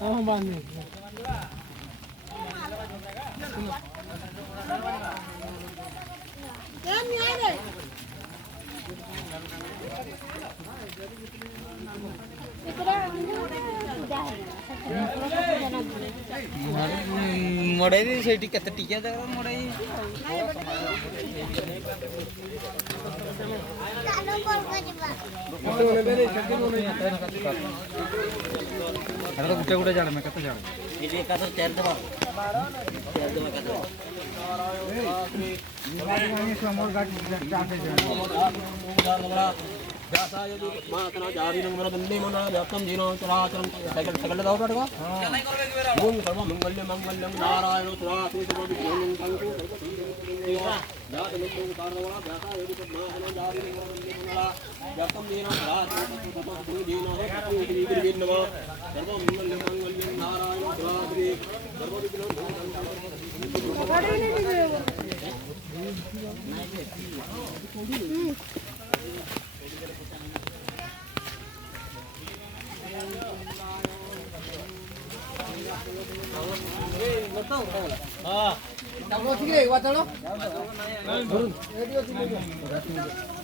हां बांध नहीं क्या नहीं आ रहे मड़ाई सेठी केते टिकिया जगह मड़ाई अरे गुटे गुटे जाने में केते जाने ये का तो चार दबा का तो ये समोर गाड़ी जाते जाने जासा यदि मातना जारी नंबर बंदे मना व्याप्तम जीनो चराचरम साइकिल साइकिल दाओ पड़ेगा हां मूल सर्व मंगल्य मंगल्यम नारायण सुरासु सर्व विघ्नं संतु जात नित्य कारवा जासा यदि मातना जारी नंबर बंदे मना व्याप्तम जीनो चराचरम ततो जीनो ततो श्री नमः सर्व मंगल्य मंगल्यम नारायण सुरासु सर्व विघ्नं हाँ, ठीक है, एक बात चलो। रेडियो